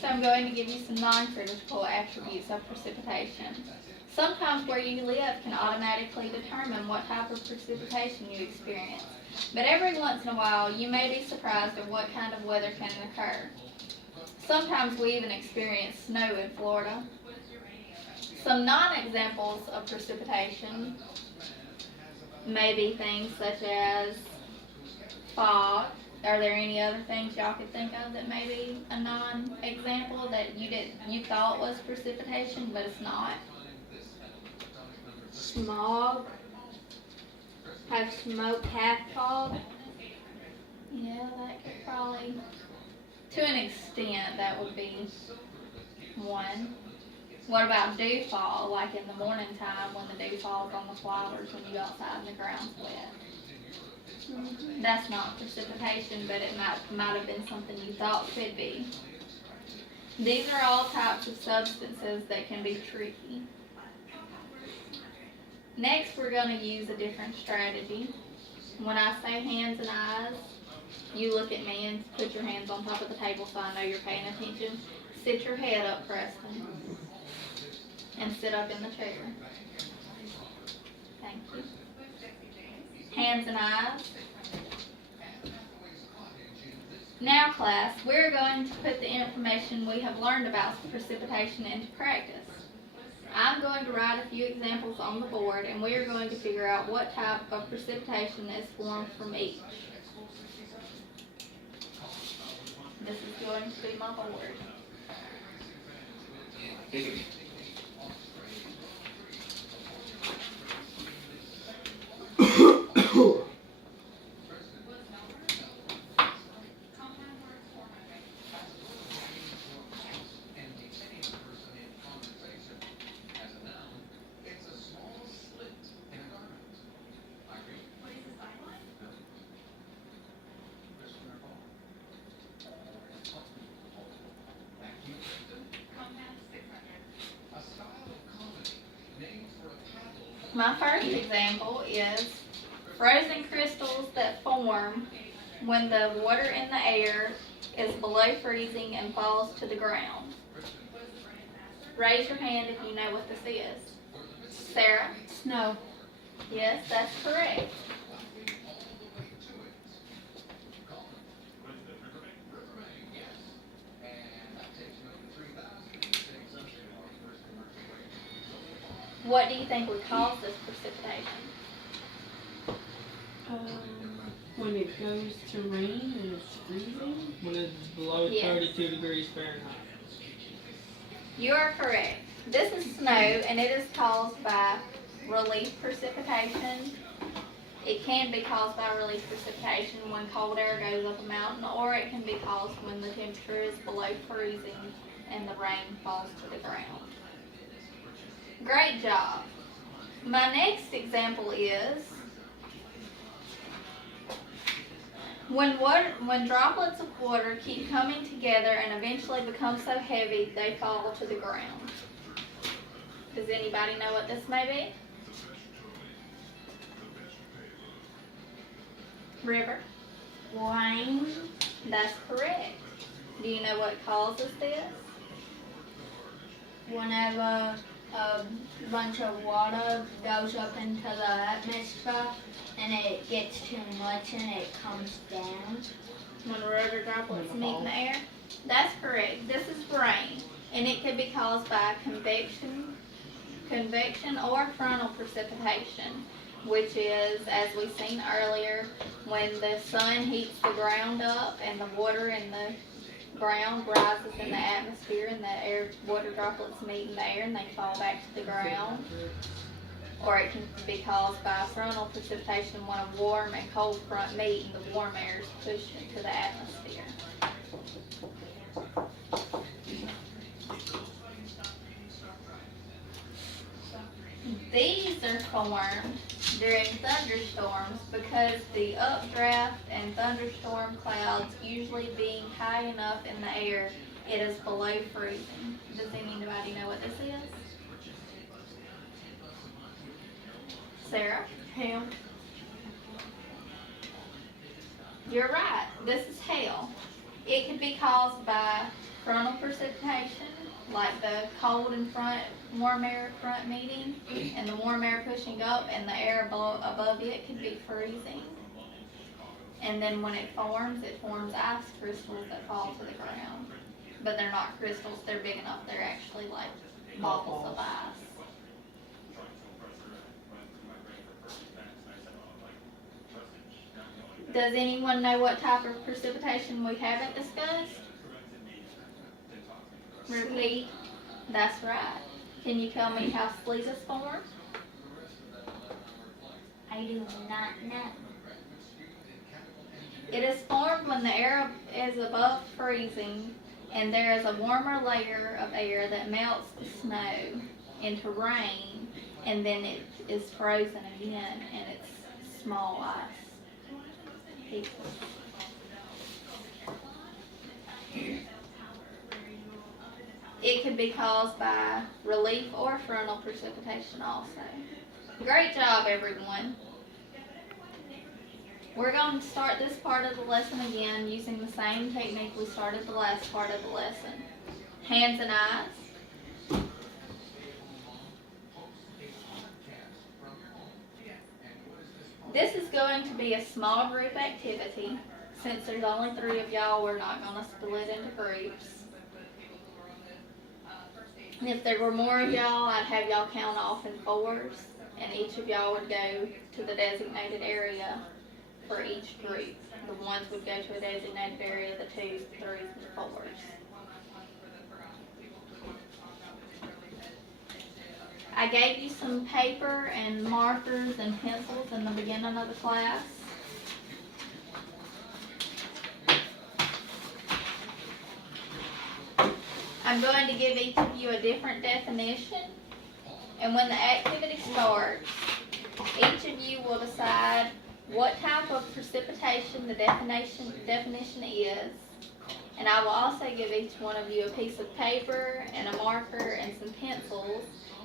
Next, I'm going to give you some non-critical attributes of precipitation. Sometimes where you live can automatically determine what type of precipitation you experience, but every once in a while you may be surprised at what kind of weather can occur. Sometimes we even experience snow in Florida. Some non-examples of precipitation may be things such as fog. Are there any other things y'all could think of that may be a non-example that you thought was precipitation, but it's not? Smog. Have smoke, have fog. Yeah, that could probably, to an extent, that would be one. What about dew fall, like in the morning time when the dew falls on the flowers when you go outside and the ground's wet? That's not precipitation, but it might have been something you thought could be. These are all types of substances that can be tricky. Next, we're going to use a different strategy. When I say hands and eyes, you look at me and put your hands on top of the table so I know you're paying attention. Sit your head up, Preston, and sit up in the chair. Thank you. Hands and eyes. Now, class, we're going to put the information we have learned about precipitation into practice. I'm going to write a few examples on the board, and we are going to figure out what type of precipitation is formed from each. This is going to be my board. My first example is frozen crystals that form when the water in the air is below freezing and falls to the ground. Raise your hand if you know what this is. Sarah? Snow. Yes, that's correct. What do you think would cause this precipitation? When it goes to rain and it's freezing? When it's below 32 degrees Fahrenheit. You are correct. This is snow, and it is caused by relief precipitation. It can be caused by relief precipitation when cold air goes up a mountain, or it can be caused when the temperature is below freezing and the rain falls to the ground. Great job. My next example is when droplets of water keep coming together and eventually become so heavy they fall to the ground. Does anybody know what this may be? River? Rain. That's correct. Do you know what causes this? Whenever a bunch of water goes up into the atmosphere and it gets too much and it comes down. When river droplets meet in the air? That's correct. This is rain, and it can be caused by convection or frontal precipitation, which is, as we've seen earlier, when the sun heats the ground up and the water in the ground rises in the atmosphere and the water droplets meet in the air and they fall back to the ground. Or it can be caused by frontal precipitation when a warm and cold front meet and the warm air is pushed into the atmosphere. These are formed during thunderstorms because the updraft and thunderstorm clouds usually being high enough in the air, it is below freezing. Does anybody know what this is? Sarah? Hail. You're right. This is hail. It could be caused by frontal precipitation, like the cold in front, warm air front meeting, and the warm air pushing up, and the air above it could be freezing. And then when it forms ice crystals that fall to the ground. But they're not crystals, they're big enough, they're actually like balls of ice. Does anyone know what type of precipitation we haven't discussed? Repeat. That's right. Can you tell me how sleet is formed? I do not know. It is formed when the air is above freezing and there is a warmer layer of air that melts the snow into rain, and then it is frozen again and it's small ice pieces. It could be caused by relief or frontal precipitation also. Great job, everyone. We're going to start this part of the lesson again using the same technique we started the last part of the lesson. Hands and eyes. This is going to be a small group activity. Since there's only 3 of y'all, we're not going to split into groups. If there were more of y'all, I'd have y'all count off in 4s, and each of y'all would go to the designated area for each group. The 1s would go to a designated area, the 2s, the 3s, and the 4s. I gave you some paper and markers and pencils in the beginning of the class. I'm going to give each of you a different definition, and when the activity starts, each of you will decide what type of precipitation the definition is, and I will also give each one of you a piece of paper and a marker and some pencils,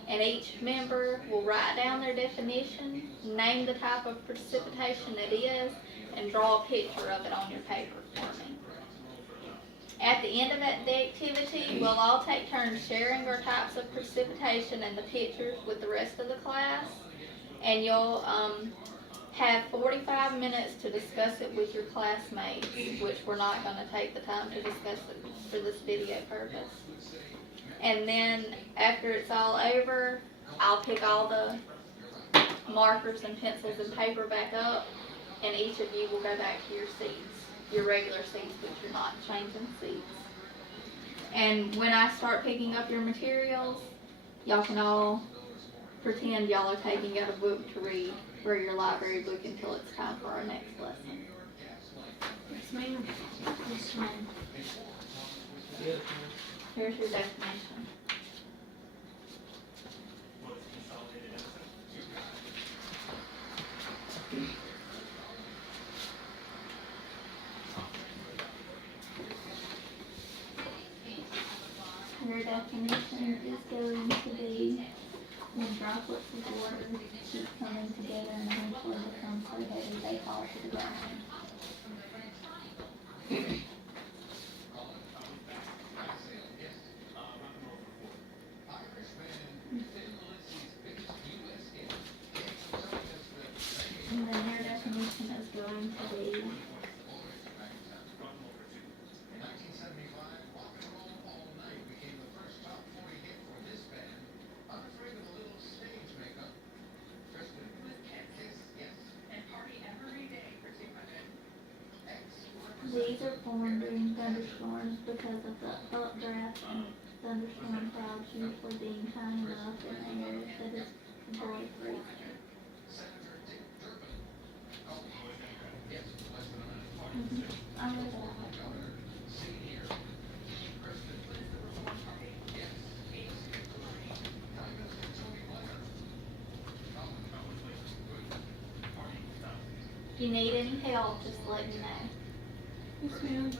and each member will write down their definition, name the type of precipitation it is, and draw a picture of it on your paper for me. At the end of the activity, we'll all take turns sharing our types of precipitation and the pictures with the rest of the class, and you'll have 45 minutes to discuss it with your classmates, which we're not going to take the time to discuss it for this video purpose. And then after it's all over, I'll pick all the markers and pencils and paper back up, and each of you will go back to your seats, your regular seats, but you're not changing seats. And when I start picking up your materials, y'all can all pretend y'all are taking out a book to read for your library book until it's time for our next lesson. Yes, ma'am. Yes, ma'am. Yes, Here's your definition. Your definition is going to be when droplets of water keep coming together and eventually become so heavy they fall to the ground. And then your definition is going to be these are formed during thunderstorms because of the updraft and thunderstorm clouds usually being high enough in the air that is completely freezing. I read that. If you need any help, just let me know. Yes, ma'am.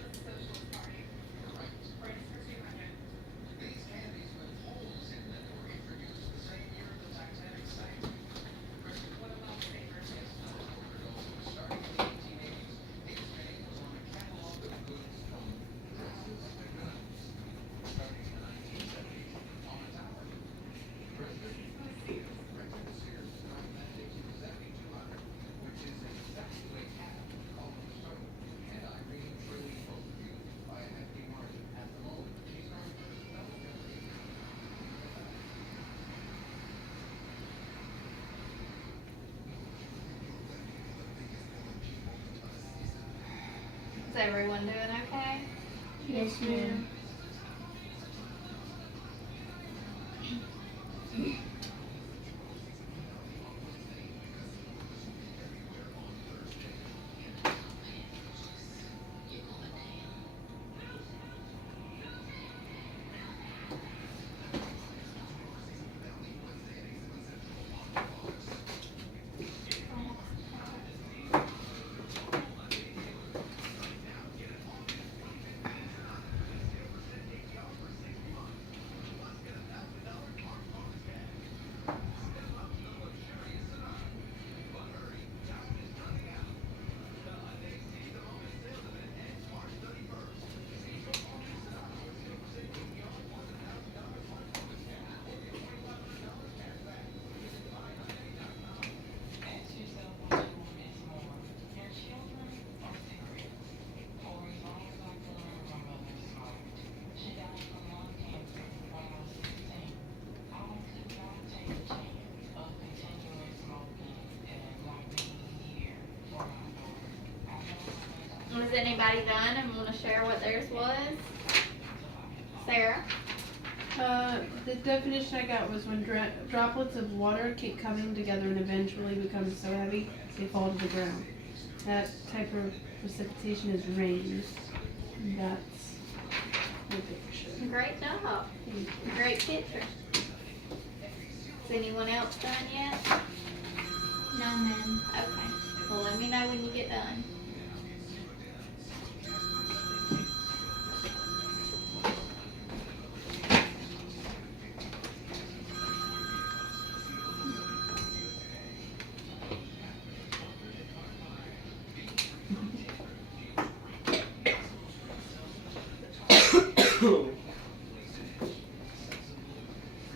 Is everyone doing okay? Yes, ma'am. Was anybody done and want to share what theirs was? Sarah? The definition I got was when droplets of water keep coming together and eventually become so heavy they fall to the ground. That type of precipitation is rain. That's the picture. Great job. Great picture. Is anyone else done yet? No, ma'am. Okay. Well, let me know when you get done.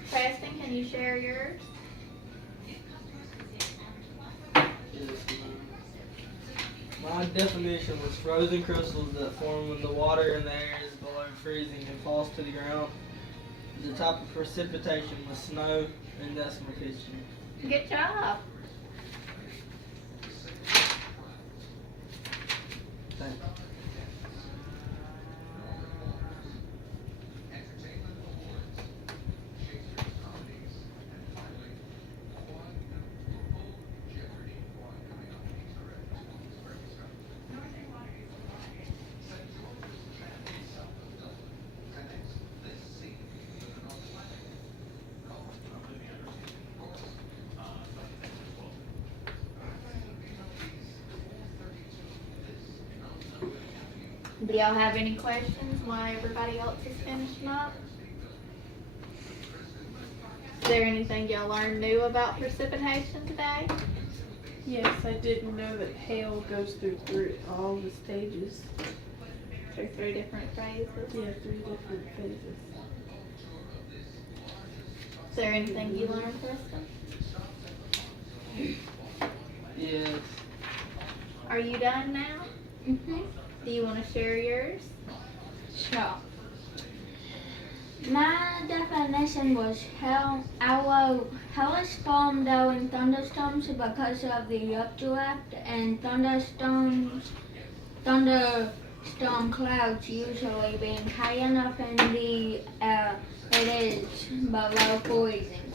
Preston, can you share yours? My definition was frozen crystals that form when the water in the air is below freezing and falls to the ground. The type of precipitation was snow and decimal pitching. Good job. Thank you. Do y'all have any questions while everybody else is finishing up? Is there anything y'all learned new about precipitation today? Yes, I didn't know that hail goes through all the stages. Through 3 different phases. Yeah, 3 different phases. Is there anything you learned, Preston? Yes. Are you done now? Mm-hmm. Do you want to share yours? Sure. My definition was hell is formed during thunderstorms because of the updraft, and thunderstorm clouds usually being high enough in the air it is below freezing.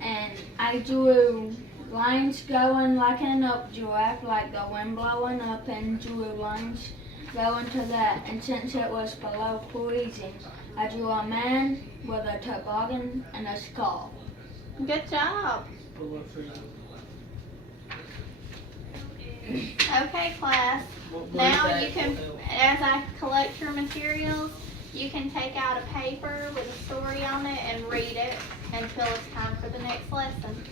And I drew lines going like an updraft, like the wind blowing up, and drew lines going to that. And since it was below freezing, I drew a man with a toboggan and a skull. Good job. Below freezing. Okay, class. What Now that you can, help? as I collect your materials, you can take out a paper with a story on it and read it until it's time for the next lesson.